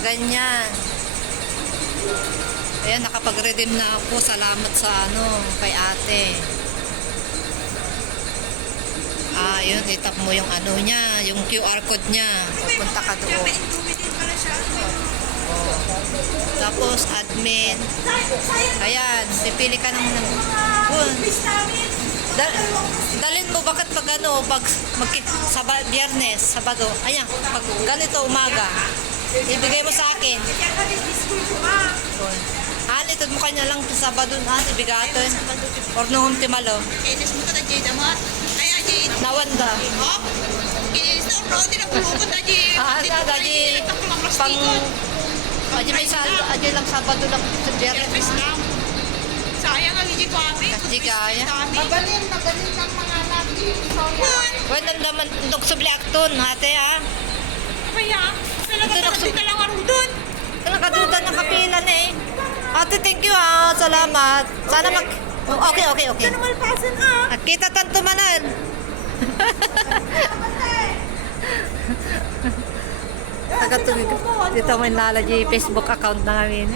Ganyan. Ayan, nakapag-redeem na ako. Salamat sa kay ate. Yun, itap mo yung niya, yung QR code niya. Pupunta ka doon. Oh. Tapos, admin. Ayan, pipili ka ng dalhin mo bakit pag biyernes, Sabado. Ayan, pag ganito umaga, ibigay mo sa akin. Ito mo kanya lang sa Sabado ibigaton. Or nung timalo. Inis mo ka na Jade mo. Ay, Jade. Nawanda. Inis na bro, tinapulukot na Jade. Gaji pang Aji may aji lang Sabado lang sa biyernes. Sayang ang hindi ko amin. Kasi kaya. Magaling ng mga lagi. Well, nandaman dog sa Blackton, ate Kaya, talaga nakadita lang ako doon. Nakaduda ng kapila na eh. Ate, thank you salamat. Sana okay. Ito naman pasan Kita tanto manan. Tagatubig. Dito may nalagay Facebook account na kami.